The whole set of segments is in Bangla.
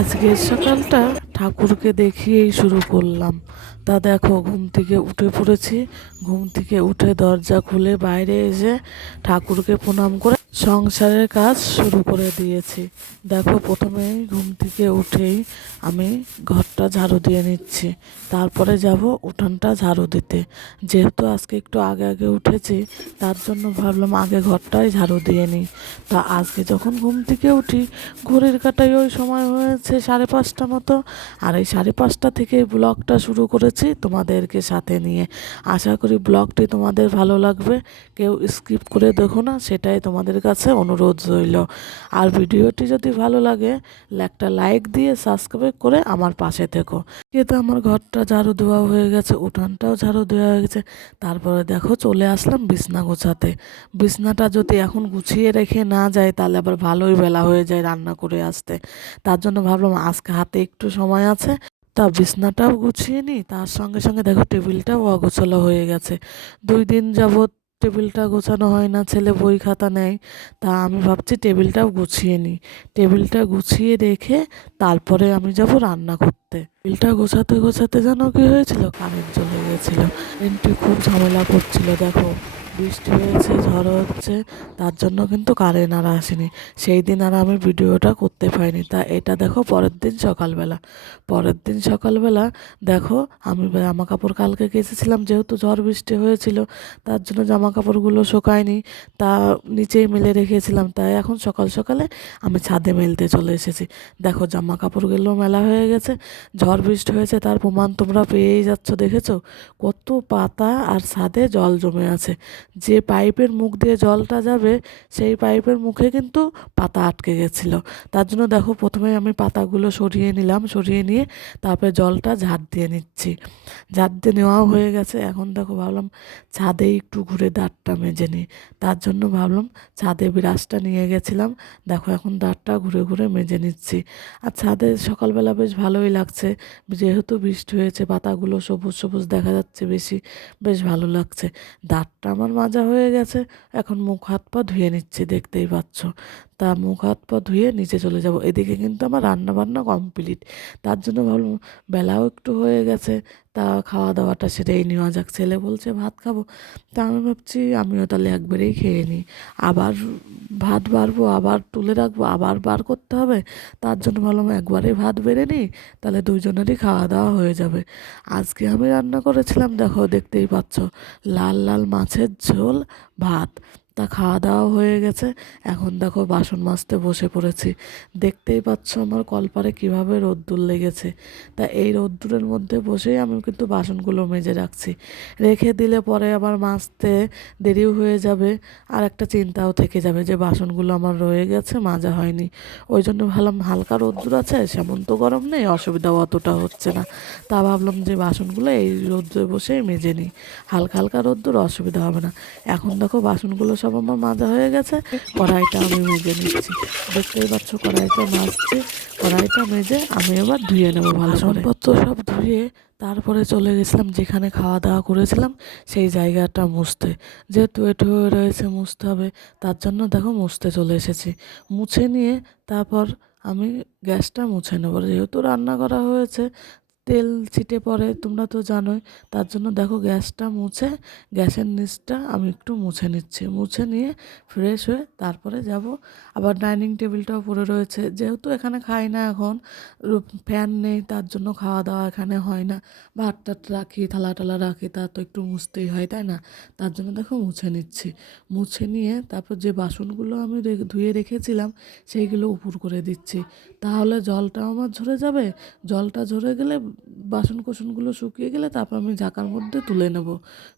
আজকের সকালটা ঠাকুরকে দেখিয়েই শুরু করলাম। তা দেখো ঘুম থেকে উঠে পড়েছি। ঘুম থেকে উঠে দরজা খুলে বাইরে এসে ঠাকুরকে প্রণাম করে সংসারের কাজ শুরু করে দিয়েছি। দেখো, প্রথমেই ঘুম থেকে উঠেই আমি ঘরটা ঝাড়ু দিয়ে নিচ্ছি। তারপরে যাব উঠানটা ঝাড়ু দিতে। যেহেতু আজকে একটু আগে আগে উঠেছি, তার জন্য ভাবলাম আগে ঘরটাই ঝাড়ু দিয়ে নিই। তা আজকে যখন ঘুম থেকে উঠি, ঘড়ির কাটাই ওই সময় হয়েছে সাড়ে পাঁচটা মতো। আর এই সাড়ে পাঁচটা থেকে ব্লগটা শুরু করেছি। তোমাদেরকে সাথে নিয়ে। আশা করি ব্লগটি তোমাদের ভালো লাগবে। কেউ স্কিপ করে দেখো না, সেটাই তোমাদের কাছে অনুরোধ রইল। আর ভিডিওটি যদি ভালো লাগে, একটা লাইক দিয়ে সাবস্ক্রাইব করে আমার পাশে থেকো। কিন্তু আমার ঘরটা ঝাড়ু দেওয়া হয়ে গেছে, উঠানটাও ঝাড়ু দেওয়া হয়ে গেছে। তারপরে দেখো চলে আসলাম বিছনা গোছাতে। বিছনাটা যদি এখন গুছিয়ে রেখে না যায় তাহলে আবার ভালোই বেলা হয়ে যায় রান্না করে আসতে। তার জন্য ভাবলাম আজকে হাতে একটু সময় আছে। তা বিছনাটাও গুছিয়ে নিই তার সঙ্গে সঙ্গে দেখো টেবিলটাও অগোছালো হয়ে গেছে। দুই দিন যাবৎ টেবিলটা গোছানো হয় না, ছেলে বই খাতা নেয়, তা আমি ভাবছি টেবিলটাও গুছিয়ে নিই টেবিলটা গুছিয়ে রেখে তারপরে আমি যাব রান্না করতে। টেবিলটা গোছাতে গোছাতে যেন কি হয়েছিল? কারেন্ট চলে গেছিল। কারেন্টটি খুব ঝামেলা করছিল, দেখো। বৃষ্টি হয়েছে, ঝড় হচ্ছে, তার জন্য কিন্তু কারেন্ট আর আসেনি। সেই দিন আর আমি ভিডিওটা করতে পারিনি। তা এটা দেখো পরের দিন সকালবেলা। পরের দিন সকালবেলা দেখো, আমি জামা কাপড় কালকে কেচেছিলাম, যেহেতু ঝড় বৃষ্টি হয়েছিল, তার জন্য জামা কাপড়গুলো শুকায়নি, তা নিচেই মেলে রেখেছিলাম। তাই এখন সকাল সকালে আমি ছাদে মেলতে চলে এসেছি। দেখো জামা কাপড়গুলো মেলা হয়ে গেছে ঝড় বৃষ্টি হয়েছে, তার প্রমাণ তোমরা পেয়েই যাচ্ছ, দেখেছ? কত পাতা আর ছাদে জল জমে আছে। যে পাইপের মুখ দিয়ে জলটা যাবে, সেই পাইপের মুখে কিন্তু পাতা আটকে গেছিল। তার জন্য দেখো, প্রথমে আমি পাতাগুলো সরিয়ে নিলাম, সরিয়ে নিয়ে তারপরে জলটা ঝাড় দিয়ে নিচ্ছি। ঝাড় দিয়ে নেওয়াও হয়ে গেছে। এখন দেখো, ভাবলাম ছাদে একটু ঘুরে দাঁতটা মেজে নিই। তার জন্য ভাবলাম ছাদে বিরাজটা নিয়ে গেছিলাম। দেখো, এখন দাঁতটা ঘুরে ঘুরে মেজে নিচ্ছি। আর ছাদে সকালবেলা বেশ ভালোই লাগছে। যেহেতু বৃষ্টি হয়েছে, পাতাগুলো সবুজ সবুজ দেখা যাচ্ছে বেশি। বেশ ভালো লাগছে। দাঁতটা আমার মাজা হয়ে গেছে। এখন মুখ হাত পা ধুয়ে নিচ্ছি, দেখতেই পাচ্ছ। তা মুখ, হাত, পা ধুয়ে নিচে চলে যাব। এদিকে কিন্তু আমার রান্না বান্না কমপ্লিট তার জন্য ভাবলাম, বেলাও একটু হয়ে গেছে, তা খাওয়া দাওয়াটা সেটাই নেওয়া যাক। ছেলে বলছে, ভাত খাব? তা আমি ভাবছি, আমিও তাহলে একবারেই খেয়ে নিই। আবার ভাত বাড়বো, আবার তুলে রাখব, আবার বার করতে হবে? তার জন্য ভাবলাম, একবারেই ভাত বেড়ে নিই, তাহলে দুজনেরই খাওয়া দাওয়া হয়ে যাবে। আজকে আমি রান্না করেছিলাম, দেখো, দেখতেই পাচ্ছ, লাল লাল মাছের ঝোল, ভাত। তা খাওয়া দাওয়া হয়ে গেছে। এখন দেখো বাসন মাজতে বসে পড়েছি। দেখতেই পাচ্ছ আমার কলপারে কীভাবে রোদ্দুর লেগেছে। তা এই রোদ্দুরের মধ্যে বসেই আমি কিন্তু বাসনগুলো মেজে রাখছি। রেখে দিলে পরে আবার মাজতে দেরিও হয়ে যাবে। আর একটা চিন্তাও থেকে যাবে যে বাসনগুলো আমার রয়ে গেছে, মাজা হয়নি। ওই জন্য ভাবলাম হালকা রোদ্দুর আছে, সেমন তো গরম নেই, অসুবিধাও অতটা হচ্ছে না। তা ভাবলাম যে বাসনগুলো এই রোদ্দুরে বসেই মেজে নিই। হালকা হালকা রোদ্দুর, অসুবিধা হবে না। এখন দেখো বাসনগুলো সব আমার মাজা হয়ে গেছে। কড়াইটা আমি মেজে নিচ্ছি। দেখতেই পাচ্ছ, কড়াইটা মাজছি। কড়াইটা মেজে আমি এবার ধুয়ে নেব ভালো বাসনপত্র সব ধুয়ে তারপরে চলে গেছিলাম, যেখানে খাওয়া দাওয়া করেছিলাম, সেই জায়গাটা মুছতে। যেহেতু এটু রয়েছে মুছতে হবে, তার জন্য দেখো মুছতে চলে এসেছি। মুছে নিয়ে তারপর আমি গ্যাসটা মুছে নেব। যেহেতু রান্না করা হয়েছে তেল ছিটে পড়ে, তোমরা তো জানোই। তার জন্য দেখো গ্যাসটা মুছে, গ্যাসের নিচটা আমি একটু মুছে নিচ্ছি। মুছে নিয়ে ফ্রেশ হয়ে তারপরে যাব। আবার ডাইনিং টেবিলটাও পড়ে রয়েছে। যেহেতু এখানে খাই না এখন ফ্যান নেই, তার জন্য খাওয়া দাওয়া এখানে হয় না। ভাত টাত রাখি থালা টালা রাখি, তা তো একটু মুছতেই হয়, তাই না? তার জন্য দেখো মুছে নিচ্ছি। মুছে নিয়ে তারপর যে বাসনগুলো আমি ধুয়ে রেখেছিলাম, সেইগুলো উপর করে দিচ্ছি। তাহলে জলটা আমার ঝরে যাবে। জলটা ঝরে গেলে বাসন কোসনগুলো শুকিয়ে গেলে তারপর আমি ঝাঁকার মধ্যে তুলে নেব।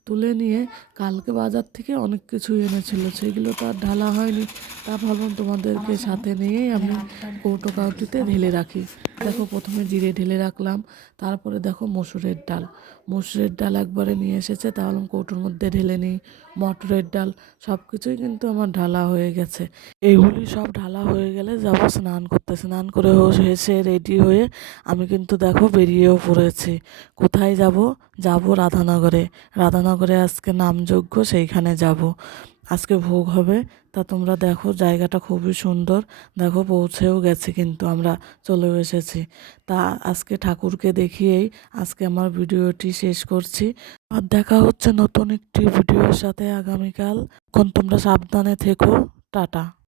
তুলে নিয়ে কালকে বাজার থেকে অনেক কিছুই এনেছিল, সেগুলো তো আর ঢালা হয়নি। তা ভাবলাম তোমাদেরকে সাথে নিয়েই আমি কৌটো কাউটিতে ঢেলে রাখি। দেখো প্রথমে জিরে ঢেলে রাখলাম, তারপরে দেখো মসুরের ডাল। মসুরের ডাল একবারে নিয়ে এসেছে তাহলে কৌটোর মধ্যে ঢেলে নিই। মটরের ডাল সব কিছুই কিন্তু আমার ঢালা হয়ে গেছে। এইগুলি সব ঢালা হয়ে গেলে যাব স্নান করতে। স্নান করে এসে রেডি হয়ে আমি কিন্তু দেখো বেরিয়েও পড়েছি। কোথায় যাব? যাব রাধানগরে। রাধানগরে আজকে নামযজ্ঞ, সেইখানে যাব। আজকে ভোগ হবে। তা তোমরা দেখো, জায়গাটা খুবই সুন্দর। দেখো, পৌঁছেও গেছি কিন্তু আমরা, চলেও এসেছি। তা আজকে ঠাকুরকে দেখিয়েই আজকে আমার ভিডিওটি শেষ করছি। আর দেখা হচ্ছে নতুন একটি ভিডিওর সাথে আগামীকাল। এখন তোমরা সাবধানে থেকো। টাটা।